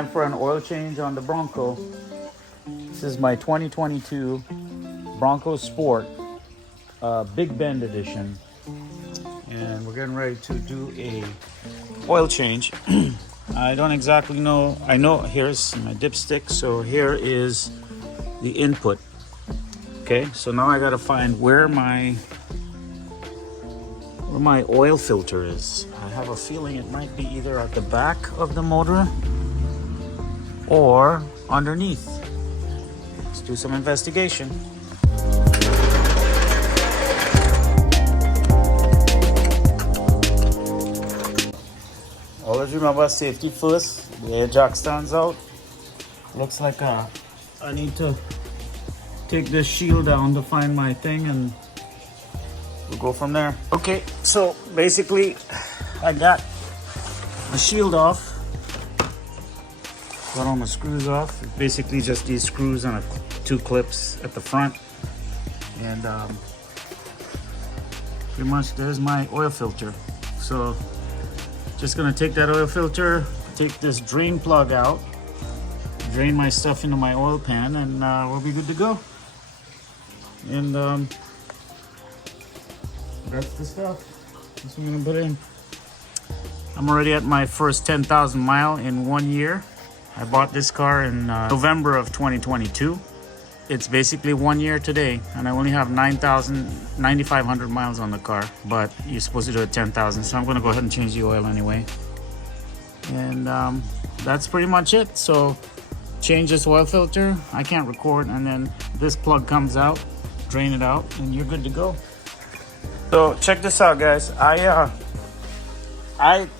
time for an oil change on the Bronco. This is my 2022 Bronco Sport Big Bend edition, and we're getting ready to do a oil change. I don't exactly know. I know here's my dipstick, so here is the input. Okay, so now I gotta find where my oil filter is. I have a feeling it might be either at the back of the motor or underneath. Let's do some investigation. Always remember safety first. The air jack stands out. Looks like I need to take this shield down to find my thing, and we'll go from there. Okay, so basically I got my shield off. Got all my screws off. It's basically just these screws and two clips at the front. And pretty much there's my oil filter. So just gonna take that oil filter, take this drain plug out, drain my stuff into my oil pan, and we'll be good to go. And that's the stuff. That's what I'm gonna put in. I'm already at my first 10,000 mile in 1 year. I bought this car in November of 2022. It's basically 1 year today, and I only have 9,500 miles on the car, but you're supposed to do it 10,000, so I'm gonna go ahead and change the oil anyway. And that's pretty much it. So change this oil filter. I can't record, and then this plug comes out, drain it out, and you're good to go. So check this out, guys. I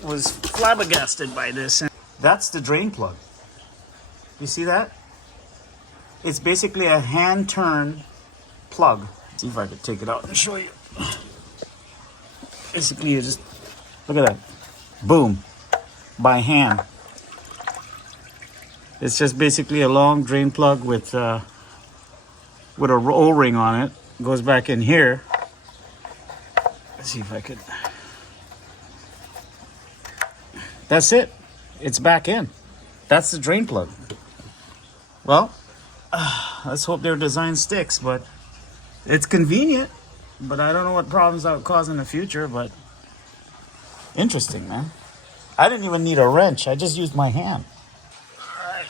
was flabbergasted by this. That's the drain plug. You see that? It's basically a hand turn plug. Let's see if I could take it out and show you. Basically, you just look at that. Boom, by hand. It's just basically a long drain plug with a O-ring on it. It goes back in here. Let's see if I could. That's it. It's back in. That's the drain plug. Well, let's hope their design sticks, but it's convenient. But I don't know what problems that would cause in the future, but interesting, man. I didn't even need a wrench. I just used my hand. All right.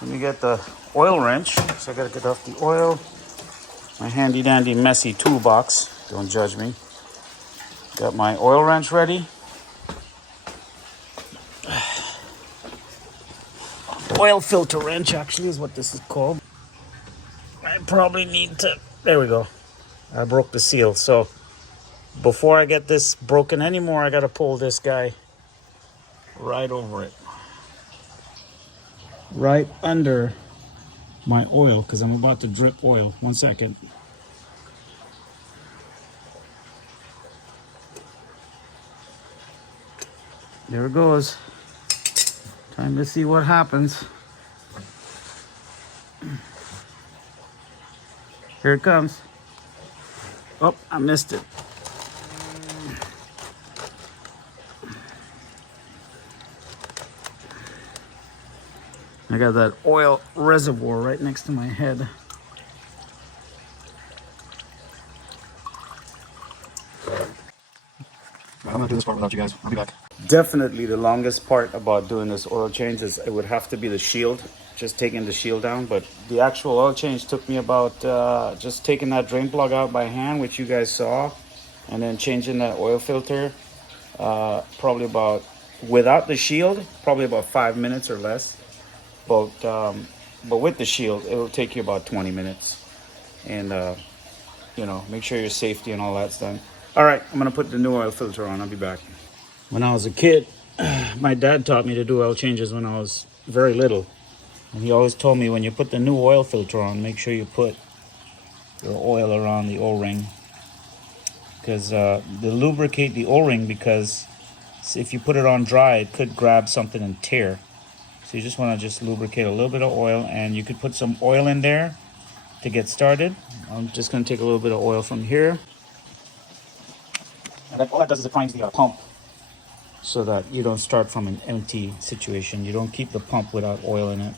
Let me get the oil wrench. So I gotta get off the oil. My handy dandy messy toolbox. Don't judge me. Got my oil wrench ready. Oil filter wrench actually is what this is called. I probably need to, there we go. I broke the seal. So before I get this broken anymore, I gotta pull this guy right over it. Right under my oil, because I'm about to drip oil. 1 second. There it goes. Time to see what happens. Here it comes. Oh, I missed it. I got that oil reservoir right next to my head. I'm gonna do this part without you guys. I'll be back. Definitely the longest part about doing this oil change is it would have to be the shield, just taking the shield down. But the actual oil change took me about just taking that drain plug out by hand, which you guys saw, and then changing that oil filter. Probably about, without the shield, probably about 5 minutes or less. But with the shield, it will take you about 20 minutes. And you know, make sure your safety and all that's done. All right, I'm gonna put the new oil filter on. I'll be back. When I was a kid, my dad taught me to do oil changes when I was very little. And he always told me when you put the new oil filter on, make sure you put your oil around the O-ring. Because they lubricate the O-ring, because if you put it on dry, it could grab something and tear. So you just want to just lubricate a little bit of oil, and you could put some oil in there to get started. I'm just going to take a little bit of oil from here. And all that does is it primes the pump. so that you don't start from an empty situation. You don't keep the pump without oil in it.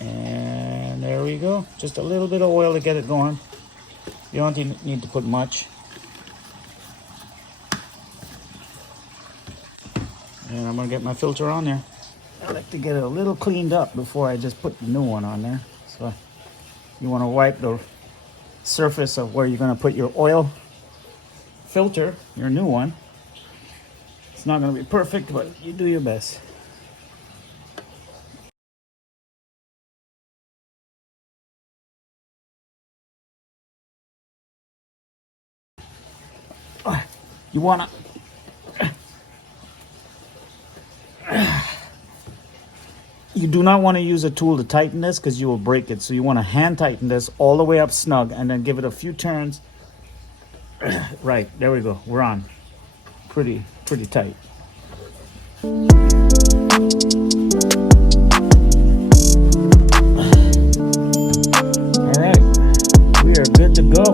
And there we go. Just a little bit of oil to get it going. You don't need to put much. And I'm gonna get my filter on there. I like to get it a little cleaned up before I just put the new one on there. So you want to wipe the surface of where you're gonna put your oil filter, your new one. It's not gonna be perfect, but you do your best. You wanna you do not want to use a tool to tighten this because you will break it. So you want to hand tighten this all the way up snug and then give it a few turns. Right, there we go. We're on. Pretty tight. All right, we are good to go.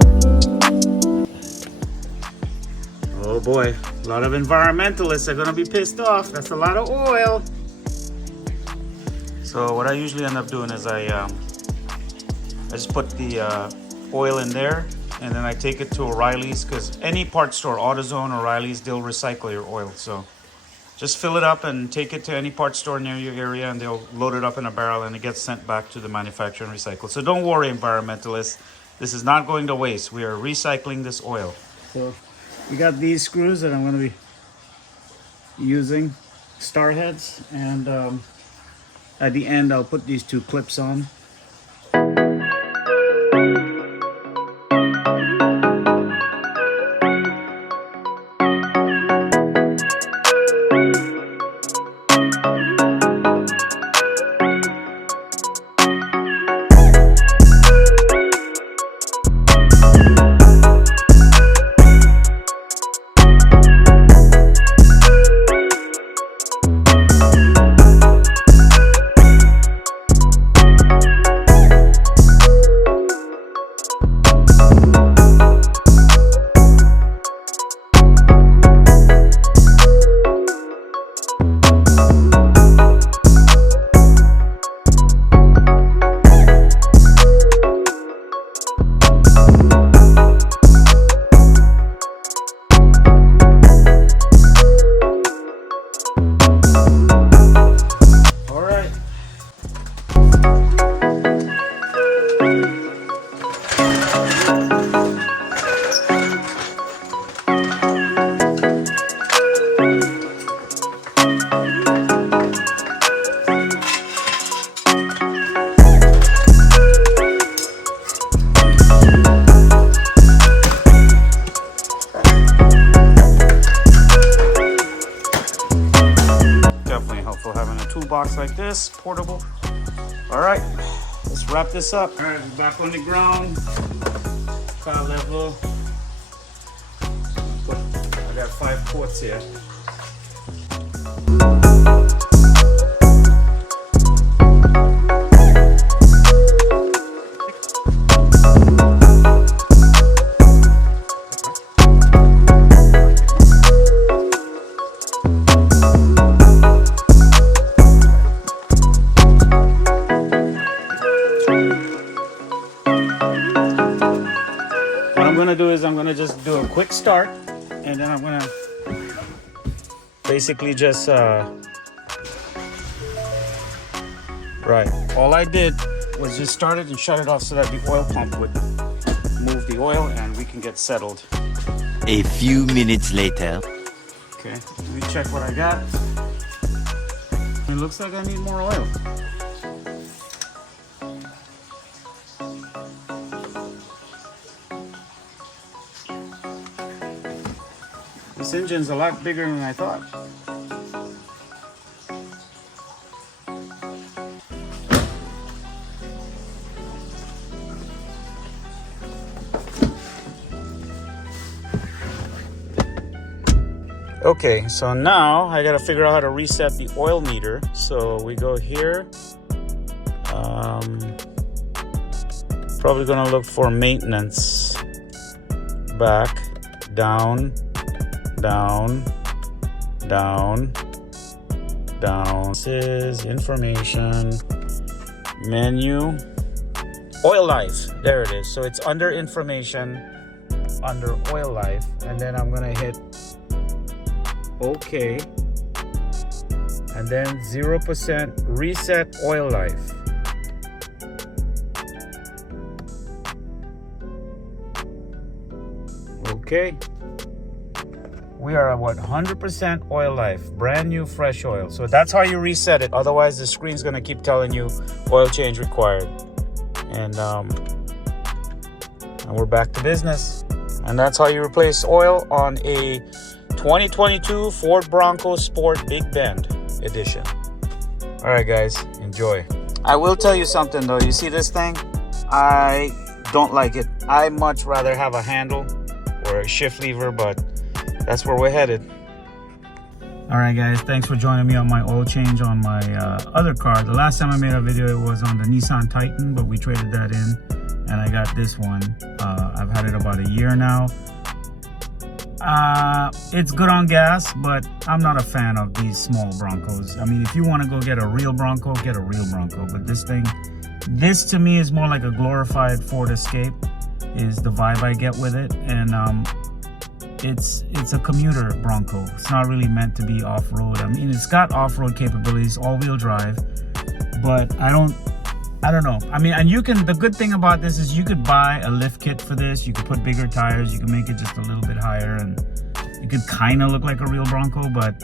Oh boy, a lot of environmentalists are gonna be pissed off. That's a lot of oil. So what I usually end up doing is I just put the oil in there, and then I take it to O'Reilly's, because any part store, AutoZone, O'Reilly's, they'll recycle your oil. So just fill it up and take it to any part store near your area, and they'll load it up in a barrel and it gets sent back to the manufacturer and recycled. So don't worry, environmentalists. This is not going to waste. We are recycling this oil. So we got these screws that I'm going to be using, star heads, and at the end I'll put these two clips on. Toolbox like this, portable. All right, let's wrap this up. All right, we're back on the ground, car level. I got 5 quarts here. I'm gonna just do a quick start, and then I'm gonna basically just right, all I did was just start it and shut it off so that the oil pump would move the oil and we can get settled. A few minutes later. Okay, let me check what I got. It looks like I need more oil. This engine's a lot bigger than I thought. Okay, so now I gotta figure out how to reset the oil meter. So we go here. Probably gonna look for maintenance. Back, down, down, down. This is information, menu, oil life. There it is. So it's under information, under oil life, and then I'm gonna hit OK, and then 0% reset oil life. Okay. We are at what, 100% oil life, brand new fresh oil. So that's how you reset it. Otherwise, the screen's gonna keep telling you oil change required. And we're back to business. And that's how you replace oil on a 2022 Ford Bronco Sport Big Bend edition. All right, guys, enjoy. I will tell you something though. You see this thing? I don't like it. I much rather have a handle or a shift lever, but that's where we're headed. All right, guys, thanks for joining me on my oil change on my other car. The last time I made a video, it was on the Nissan Titan, but we traded that in, and I got this one. I've had it about a year now. It's good on gas, but I'm not a fan of these small Broncos. I mean, if you want to go get a real Bronco, get a real Bronco. But this thing, this to me is more like a glorified Ford Escape, is the vibe I get with it. And it's a commuter Bronco. It's not really meant to be off-road. I mean, it's got off-road capabilities, all-wheel drive, but I don't know. I mean, and the good thing about this is you could buy a lift kit for this. You could put bigger tires. You can make it just a little bit higher, and it could kind of look like a real Bronco, but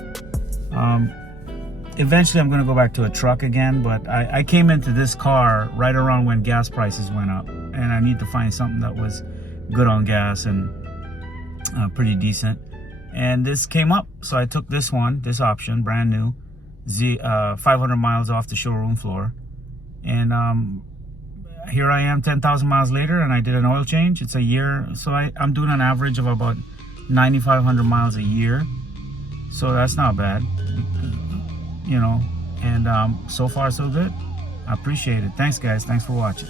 eventually I'm going to go back to a truck again. But I came into this car right around when gas prices went up, and I need to find something that was good on gas and pretty decent. And this came up, so I took this option, brand new, 500 miles off the showroom floor. And here I am 10,000 miles later, and I did an oil change. It's a year, so I'm doing an average of about 9,500 miles a year, so that's not bad, you know. And so far so good. I appreciate it. Thanks, guys. Thanks for watching.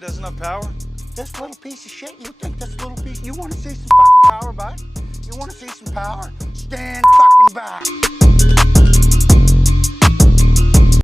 Doesn't have power? This little piece of shit, you think this little piece, you want to see some fucking power, bud? You want to see some power? Stand fucking back.